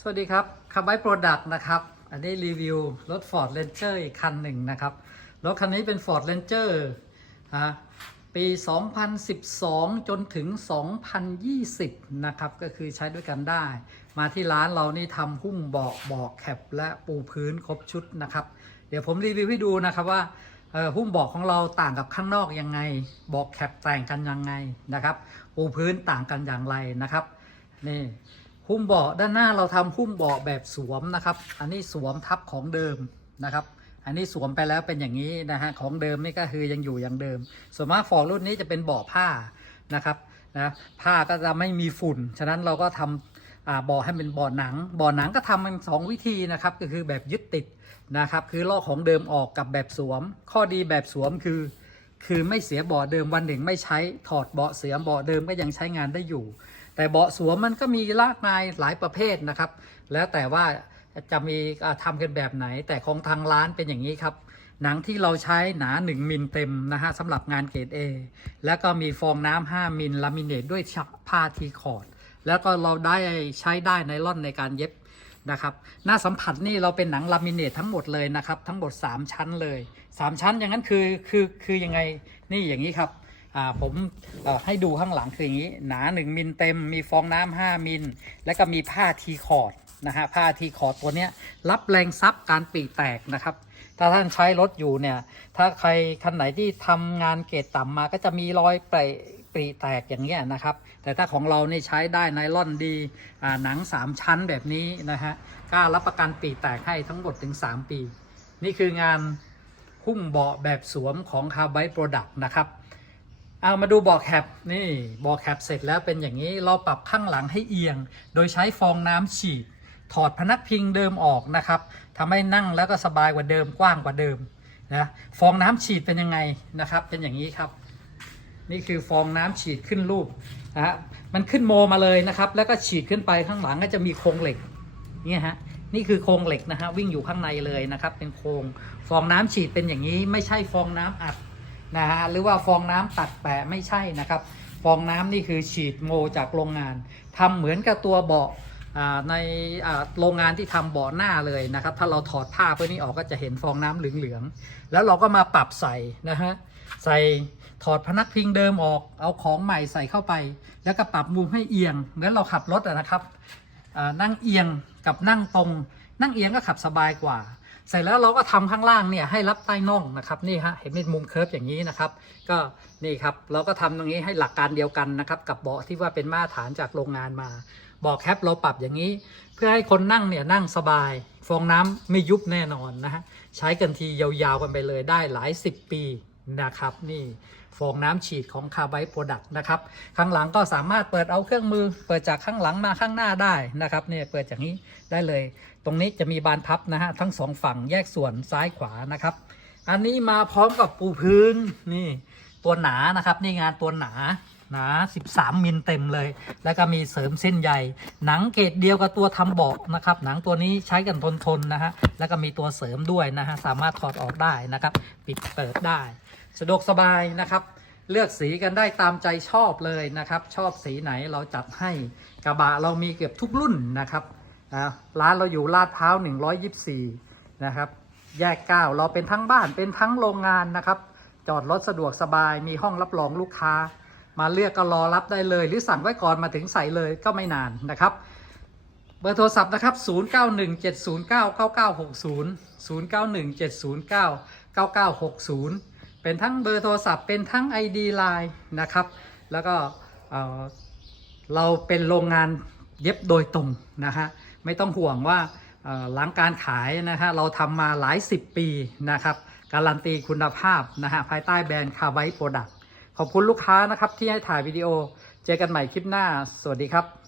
สวัสดีครับคาร์ไบโปรดักต์นะครับ อันนี้รีวิวรถ Ford Ranger อีกคันหนึ่งนะครับ รถคันนี้เป็น Ford Ranger ฮะปี 2012 จนถึง 2020 นะครับ ก็คือใช้ด้วยกันได้ มาที่ร้านเรานี่ทำหุ้มเบาะเบาะแคปและปูพื้นครบชุดนะครับ เดี๋ยวผมรีวิวให้ดูนะครับว่าหุ้มเบาะของเราต่างกับข้างนอกยังไงเบาะแคปแต่งกันยังไงนะครับ ปูพื้นต่างกันอย่างไรนะครับ นี่ หุ้มเบาะด้านหน้าเราทำหุ้มเบาะแบบสวมนะครับ อันนี้สวมทับของเดิมนะครับ อันนี้สวมไปแล้วเป็นอย่างนี้นะฮะของเดิมนี่ก็คือยังอยู่อย่างเดิม ส่วนมากฟอร์รุ่นนี้จะเป็นเบาะผ้านะครับนะผ้าก็จะไม่มีฝุ่น ฉะนั้นเราก็ทำอ่าเบาะให้เป็นเบาะหนังเบาะหนังก็ทำเป็นสองวิธีนะครับ ก็คือแบบยึดติดนะครับ คือลอกของเดิมออกกับแบบสวม ข้อดีแบบสวมคือ คือไม่เสียเบาะเดิมวันหนึ่งไม่ใช้ถอดเบาะเสียเบาะเดิมก็ยังใช้งานได้อยู่ แต่เบาะสวมมันก็มีลากมายหลายประเภทนะครับ แล้วแต่ว่าจะมีอ่าทำกันแบบไหน แต่ของทางร้านเป็นอย่างนี้ครับ หนังที่เราใช้หนา 1 มิลเต็มนะฮะสำหรับงานเกรด A แล้วก็มีฟองน้ำ5มิลลามิเนตด้วยผ้าทีคอร์ดแล้วก็เราได้ใช้ได้ไนล่อนในการเย็บนะครับหน้าสัมผัสนี่เราเป็นหนังลามิเนตทั้งหมดเลยนะครับ ทั้งหมด 3 ชั้นเลย 3 ชั้นอย่างนั้นคือคือคือยังไงนี่อย่างนี้ครับ อ่าผมให้ดูข้างหลังคืออย่างนี้ หนา 1 มิลเต็ม มีฟองน้ำ5มิล แล้วก็มีผ้าทีคอร์ดนะฮะผ้าทีคอร์ดตัวเนี้ยรับแรงซับการปีแตกนะครับ ถ้าท่านใช้รถอยู่เนี่ย ถ้าใครคันไหนที่ทำงานเกรดต่ำมาก็จะมีรอยปปรีแตกอย่างเงี้ยนะครับ แต่ถ้าของเราเนี่ใช้ได้ไนล่อนดีอ่าหนัง 3 ชั้นแบบนี้นะฮะกล้ารับประกันปรีแตกให้ทั้งหมดถึง 3 ปี นี่คืองานหุ้มเบาะแบบสวมของคาร์ไบโปรดักต์นะครับ เอามาดูบาะแคปนี่บาะแคปเสร็จแล้วเป็นอย่างนี้เราปรับข้างหลังให้เอียง โดยใช้ฟองน้ำฉีด ถอดพนักพิงเดิมออกนะครับทำให้นั่งแล้วก็สบายกว่าเดิมกว้างกว่าเดิมนะฟองน้ำฉีดเป็นยังไงนะครับ เป็นอย่างนี้ครับ นี่คือฟองน้ำฉีดขึ้นรูปนะฮะมันขึ้นโมมาเลยนะครับ แล้วก็ฉีดขึ้นไปข้างหลังก็จะมีโครงเหล็กนี่ฮะนี่คือโครงเหล็กนะฮะวิ่งอยู่ข้างในเลยนะครับ เป็นโครงฟองน้ำฉีดเป็นอย่างนี้ ไม่ใช่ฟองน้ำอัด นะฮะหรือว่าฟองน้ำตัดแปะไม่ใช่นะครับ ฟองน้ำนี่คือฉีดโมจากโรงงานทำเหมือนกับตัวเบาะในโรงงานที่ทำเบาะหน้าเลยนะครับ ถ้าเราถอดผ้าเพวกนี้ออกก็จะเห็นฟองน้ำเหลืองๆแล้วเราก็มาปรับใส่นะฮะใส่ถอดพนักพิงเดิมออกเอาของใหม่ใส่เข้าไป แล้วก็ปรับมุมให้เอียงเหมือนเราขับรถนะครับนั่งเอียงกับนั่งตรง นั่งเอียงก็ขับสบายกว่า เสร็จแล้วเราก็ทำข้างล่างเนี่ยให้รับใต้น่องนะครับนี่ฮะเห็นเป็นมุมเคิร์ฟอย่างนี้นะครับ ก็นี่ครับเราก็ทำตรงนี้ให้หลักการเดียวกันนะครับกับเบาะที่ว่าเป็นมาตรฐานจากโรงงานมาเบาะแคปเราปรับอย่างนี้ เพื่อให้คนนั่งเนี่ยนั่งสบาย ฟองน้ำไม่ยุบแน่นอนนะฮะใช้กันทียาวๆกันไปเลยได้หลายสิบปี นะครับนี่ฟองน้ำฉีดของคาร์ไบโปรดักต์นะครับข้างหลังก็สามารถเปิดเอาเครื่องมือ เปิดจากข้างหลังมาข้างหน้าได้นะครับเนี่ยเปิดจากนี้ได้เลย ตรงนี้จะมีบานพับนะฮะทั้งสองฝั่งแยกส่วนซ้ายขวานะครับ อันนี้มาพร้อมกับปูพื้นนี่ตัวหนานะครับนี่งานตัวหนา นา13 มิลเต็มเลย แล้วก็มีเสริมเส้นใยหนังเกรดเดียวกับตัวทำเบาะนะครับ หนังตัวนี้ใช้กันทนทนนะฮะ แล้วก็มีตัวเสริมด้วยนะฮะ สามารถถอดออกได้นะครับ ปิดเปิดได้ สะดวกสบายนะครับ เลือกสีกันได้ตามใจชอบเลยนะครับ ชอบสีไหนเราจัดให้กระบะเรามีเกือบทุกรุ่นนะครับ ร้านเราอยู่ลาดพร้าว 124 นะครับ แยก9เราเป็นทั้งบ้านเป็นทั้งโรงงานนะครับ จอดรถสะดวกสบาย มีห้องรับรองลูกค้า มาเลือกก็รอรับได้เลย หรือสั่งไว้ก่อนมาถึงใส่เลยก็ไม่นานนะครับ เบอร์โทรศัพท์นะครับ 0917099960 0917099960 เป็นทั้งเบอร์โทรศัพท์เป็นทั้ง ID Line นะครับ แล้วก็เอ่อเราเป็นโรงงานเย็บโดยตรงนะฮะไม่ต้องห่วงว่าหลังการขายนะฮะเราทำมาหลายสิบปีนะครับ การันตีคุณภาพนะฮะภายใต้แบรนด์คาไวโปรดักต ขอบคุณลูกค้านะครับที่ให้ถ่ายวิดีโอ เจอกันใหม่คลิปหน้า สวัสดีครับ